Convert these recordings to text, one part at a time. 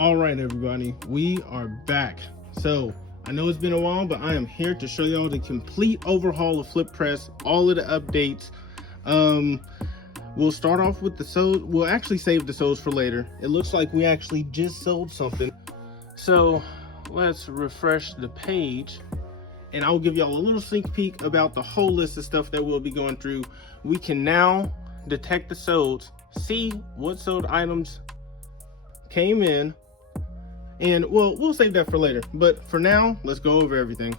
All right, everybody, we are back. So I know it's been a while, but I am here to show y'all the complete overhaul of FlipPress, all of the updates. We'll start off with the sold. We'll actually save the solds for later. It looks like we actually just sold something. So let's refresh the page and I'll give y'all a little sneak peek about the whole list of stuff that we'll be going through. We can now detect the solds, see what sold items came in, and we'll save that for later. But for now, let's go over everything.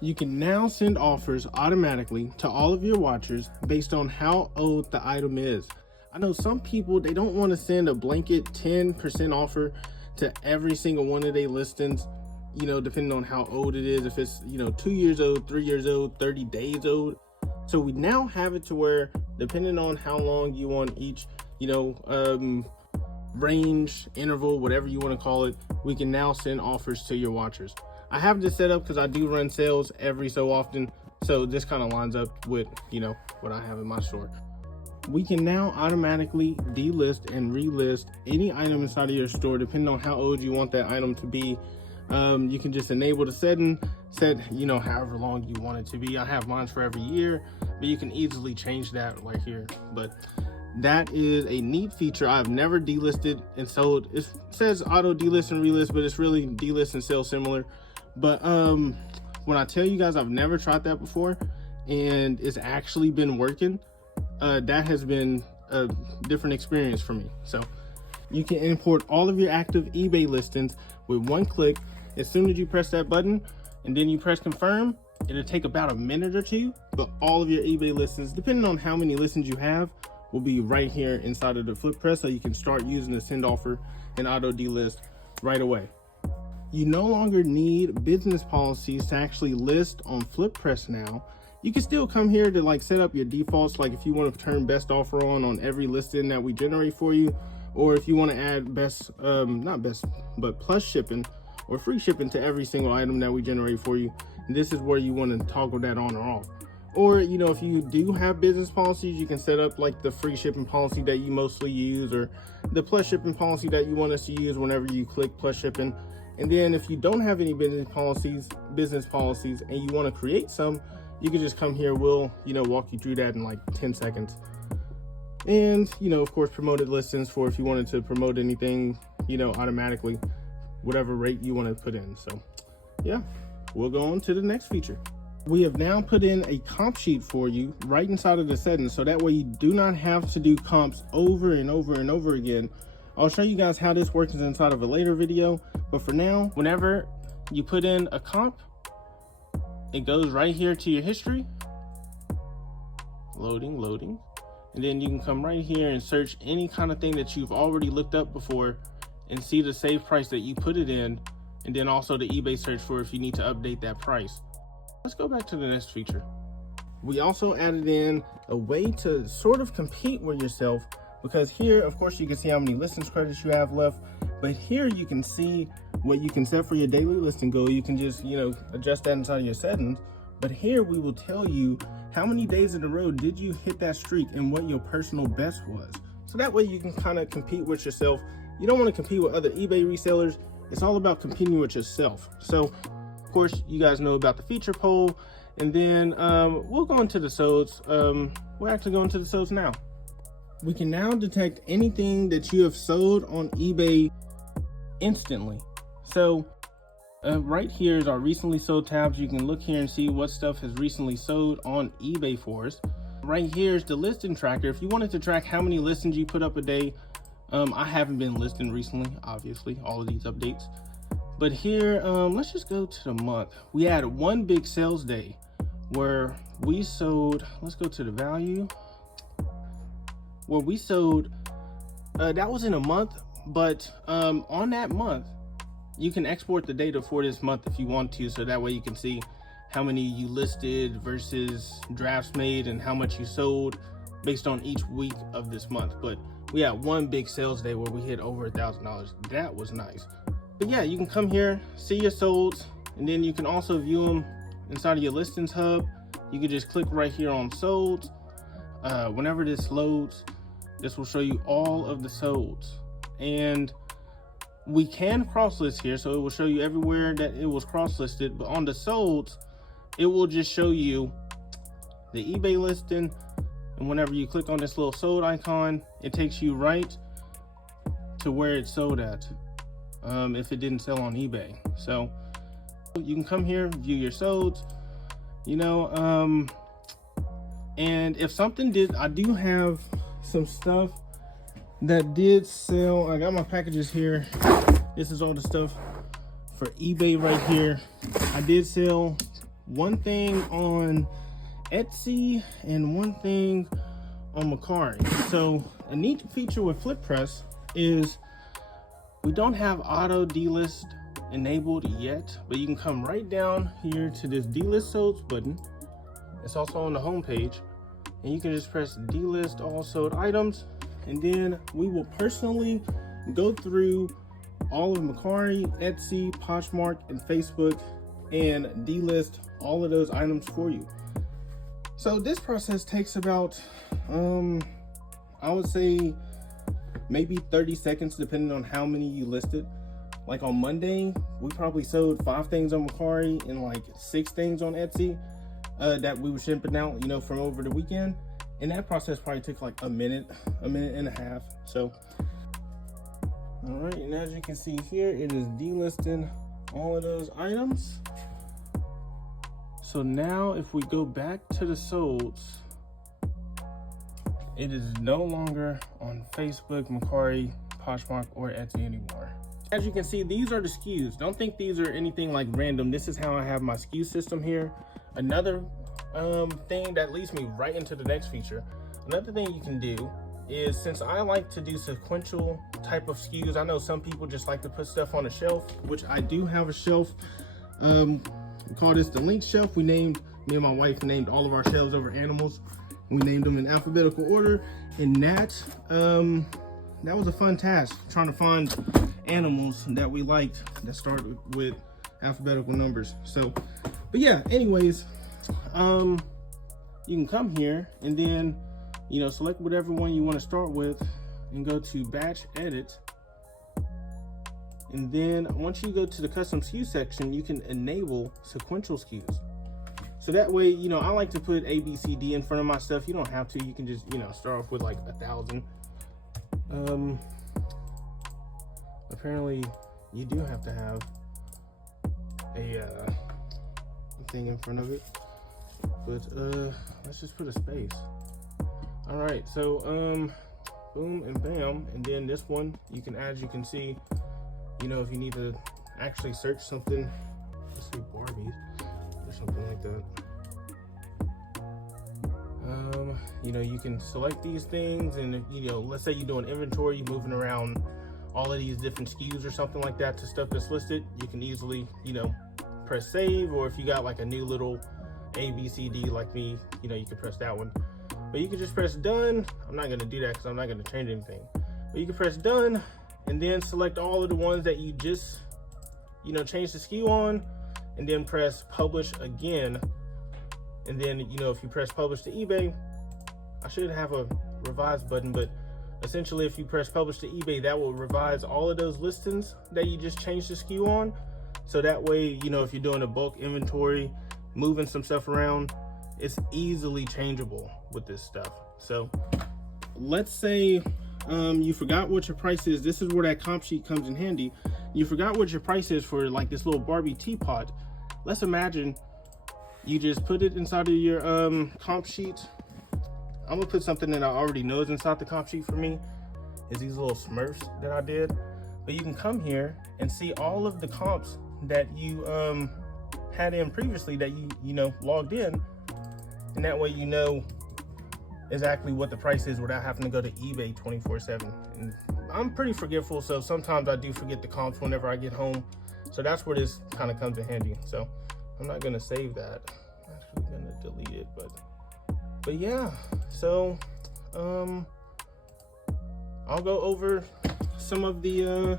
You can now send offers automatically to all of your watchers based on how old the item is. I know some people, they don't want to send a blanket 10% offer to every single one of their listings, you know, depending on how old it is. If it's, you know, 2 years old, 3 years old, 30 days old. So we now have it to where, depending on how long you want each, you know, range, interval, whatever you want to call it, we can now send offers to your watchers. I have this set up because I do run sales every so often, so this kind of lines up with, you know, what I have in my store. We can now automatically delist and relist any item inside of your store depending on how old you want that item to be. You can just enable the setting, set, you know, however long you want it to be. I have mine for every year, but you can easily change that right here. But that is a neat feature. I've never delisted and sold. It says auto delist and relist, but it's really delist and sell similar. But when I tell you guys I've never tried that before and it's actually been working, that has been a different experience for me. So you can import all of your active eBay listings with one click. As soon as you press that button and then you press confirm, it'll take about a minute or two, but all of your eBay listings, depending on how many listings you have, will be right here inside of the FlipPress, so you can start using the send offer and auto delist right away. You no longer need business policies to actually list on FlipPress now. You can still come here to like set up your defaults, like if you want to turn best offer on every listing that we generate for you, or if you want to add best, not best, but plus shipping or free shipping to every single item that we generate for you. And this is where you want to toggle that on or off. Or, you know, if you do have business policies, you can set up like the free shipping policy that you mostly use, or the plus shipping policy that you want us to use whenever you click plus shipping. And then if you don't have any business policies, and you want to create some, you can just come here. We'll, you know, walk you through that in like 10 seconds. And, you know, of course, promoted listings for if you wanted to promote anything, you know, automatically, whatever rate you want to put in. So yeah, we'll go on to the next feature. We have now put in a comp sheet for you right inside of the settings, so that way you do not have to do comps over and over and over again. I'll show you guys how this works inside of a later video, but for now, whenever you put in a comp, it goes right here to your history. Loading. And then you can come right here and search any kind of thing that you've already looked up before and see the save price that you put it in, and then also the eBay search for if you need to update that price. Let's go back to the next feature. We also added in a way to sort of compete with yourself, because here, of course, you can see how many listings credits you have left, but here you can see what you can set for your daily listing goal. You can just, you know, adjust that inside of your settings. But here we will tell you how many days in a row did you hit that streak and what your personal best was. So that way you can kind of compete with yourself. You don't want to compete with other eBay resellers. It's all about competing with yourself. So of course, you guys know about the feature poll, and then we'll go into the solds. We're actually going to the solds now. We can now detect anything that you have sold on eBay instantly. So right here is our recently sold tabs. You can look here and see what stuff has recently sold on eBay for us. Right here is the listing tracker. If you wanted to track how many listings you put up a day, I haven't been listing recently, obviously, all of these updates. But here, let's just go to the month. We had one big sales day where we sold, let's go to the value, where we sold, that was in a month, but on that month, you can export the data for this month if you want to, so that way you can see how many you listed versus drafts made and how much you sold based on each week of this month. But we had one big sales day where we hit over $1,000. That was nice. But yeah, you can come here, see your solds, and then you can also view them inside of your listings hub. You can just click right here on solds. Whenever this loads, this will show you all of the solds. And We can cross list here, so it will show you everywhere that it was cross listed, but on the solds, it will just show you the eBay listing. And whenever you click on this little sold icon, it takes you right to where it's sold at, if it didn't sell on eBay. So you can come here, view your solds, you know, and if something did, I do have some stuff that did sell. I got my packages here. This is all the stuff for eBay right here. I did sell one thing on Etsy and one thing on Mercari. So a neat feature with FlipPress is we don't have auto-delist enabled yet, but you can come right down here to this delist solds button. It's also on the home page, and you can just press delist all sold items, and then we will personally go through all of Mercari, Etsy, Poshmark, and Facebook and delist all of those items for you. So this process takes about I would say maybe 30 seconds depending on how many you listed. Like on Monday, we probably sold 5 things on Mercari and like 6 things on Etsy that we were shipping out, you know, from over the weekend. And that process probably took like a minute and a half. So, all right, and as you can see here, it is delisting all of those items. So now if we go back to the solds, it is no longer on Facebook, Mercari, Poshmark, or Etsy anymore. As you can see, these are the SKUs. Don't think these are anything like random. This is how I have my SKU system here. Another thing that leads me right into the next feature. Another thing you can do is, since I like to do sequential type of SKUs, I know some people just like to put stuff on a shelf, which I do have a shelf. We call this the link shelf. Me and my wife named all of our shelves over animals. We named them in alphabetical order, and that was a fun task, trying to find animals that we liked that started with alphabetical numbers. So, but yeah, anyways, you can come here and then, you know, select whatever one you want to start with and go to batch edit. And then once you go to the custom SKU section, you can enable sequential SKUs. So that way, you know, I like to put A, B, C, D in front of my stuff. You don't have to. You can just, you know, start off with like 1,000. Apparently, you do have to have a thing in front of it. But let's just put a space. All right, so boom and bam, and then this one you can, as you can see, you know, if you need to actually search something, let's say Barbies or something like that. You know, you can select these things, and you know, let's say you're doing inventory, you're moving around all of these different SKUs or something like that to stuff that's listed. You can easily, you know, press save, or if you got like a new little A, B, C, D like me, you know, you can press that one. But you can just press done. I'm not gonna do that because I'm not gonna change anything. But you can press done and then select all of the ones that you just, you know, change the SKU on, and then press publish again. And then, you know, if you press publish to eBay, I should have a revise button, but essentially if you press publish to eBay, that will revise all of those listings that you just changed the SKU on. So that way, you know, if you're doing a bulk inventory, moving some stuff around, it's easily changeable with this stuff. So let's say you forgot what your price is. This is where that comp sheet comes in handy. You forgot what your price is for like this little Barbie teapot. Let's imagine you just put it inside of your comp sheet. I'm gonna put something that I already know is inside the comp sheet for me, is these little Smurfs that I did. But you can come here and see all of the comps that you had in previously that you know logged in, and that way you know exactly what the price is without having to go to eBay 24/7. And I'm pretty forgetful, so sometimes I do forget the comps whenever I get home. So that's where this kind of comes in handy. So I'm not gonna save that. I'm actually gonna delete it, but yeah. So I'll go over some of the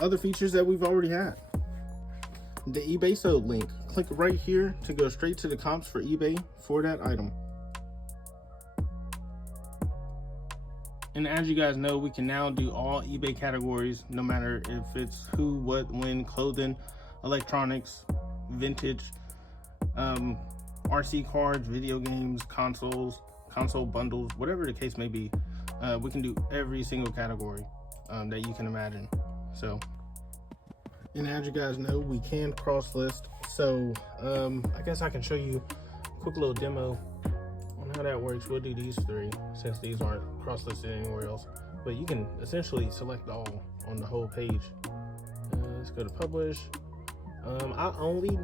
other features that we've already had. The eBay sold link. Click right here to go straight to the comps for eBay for that item. And as you guys know, we can now do all eBay categories, no matter if it's who, what, when, clothing, electronics, vintage, RC cards, video games, consoles, console bundles, whatever the case may be. We can do every single category that you can imagine. So, and as you guys know, we can cross list. So I guess I can show you a quick little demo on how that works. We'll do these three since these aren't cross listed anywhere else, but you can essentially select all on the whole page. Let's go to publish. I only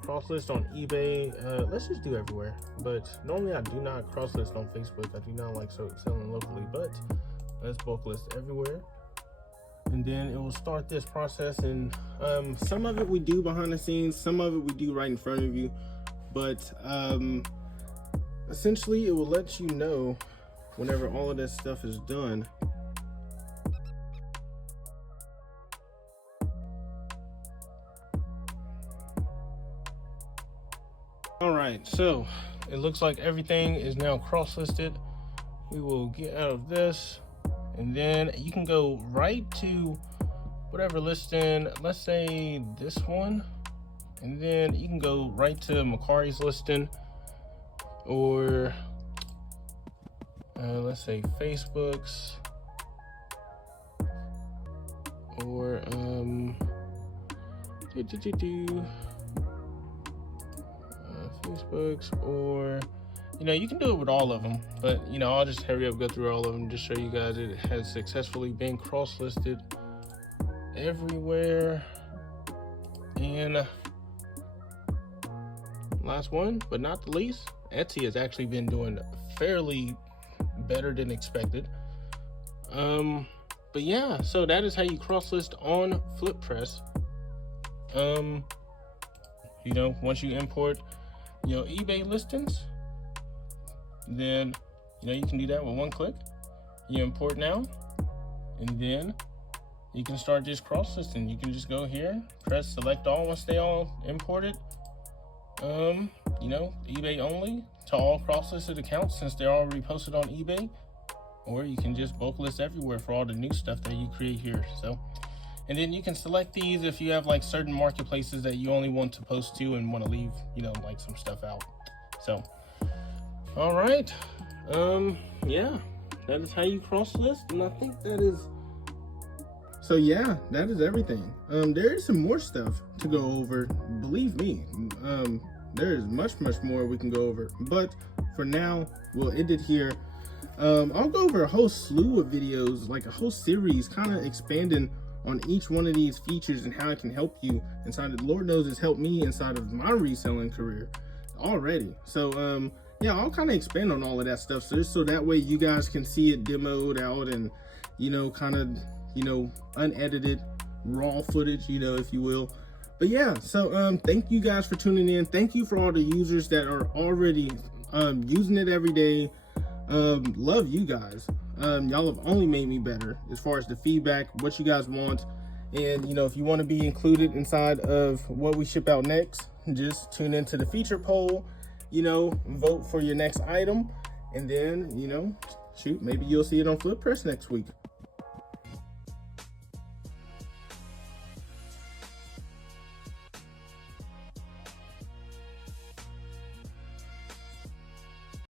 cross list on eBay. Let's just do everywhere, but normally I do not cross list on Facebook. I do not like selling locally, but let's bulk list everywhere. And then it will start this process, and some of it we do behind the scenes, some of it we do right in front of you, but essentially it will let you know whenever all of this stuff is done. All right, so it looks like everything is now cross-listed. We will get out of this, and then you can go right to whatever listing, let's say this one, and then you can go right to Macari's listing, or let's say Facebook's, or Facebook's, or you can do it with all of them, but I'll just hurry up, go through all of them, just show you guys it has successfully been cross-listed everywhere. And last one but not the least, Etsy has actually been doing fairly better than expected. But yeah, so that is how you cross-list on FlipPress. Once you import eBay listings, then you can do that with one click. You import now, and then you can start just cross-listing. You can just go here, press select all once they all imported. eBay only to all cross-listed accounts since they're already posted on eBay, or you can just bulk list everywhere for all the new stuff that you create here. So, and then you can select these if you have like certain marketplaces that you only want to post to and want to leave like some stuff out. So all right, yeah, that is how you cross list, and I think that is, so yeah, that is everything. There is some more stuff to go over, believe me. There is much more we can go over, but for now we'll end it here. I'll go over a whole slew of videos, like a whole series, kind of expanding on each one of these features and how it can help you inside of, Lord knows it's helped me inside of my reselling career already. So yeah, I'll kind of expand on all of that stuff, so that way you guys can see it demoed out and kind of unedited raw footage, if you will. But yeah, so thank you guys for tuning in. Thank you for all the users that are already using it every day. Love you guys. Y'all have only made me better as far as the feedback, what you guys want. And if you want to be included inside of what we ship out next, just tune into the feature poll, vote for your next item, and then shoot, maybe you'll see it on FlipPress next week.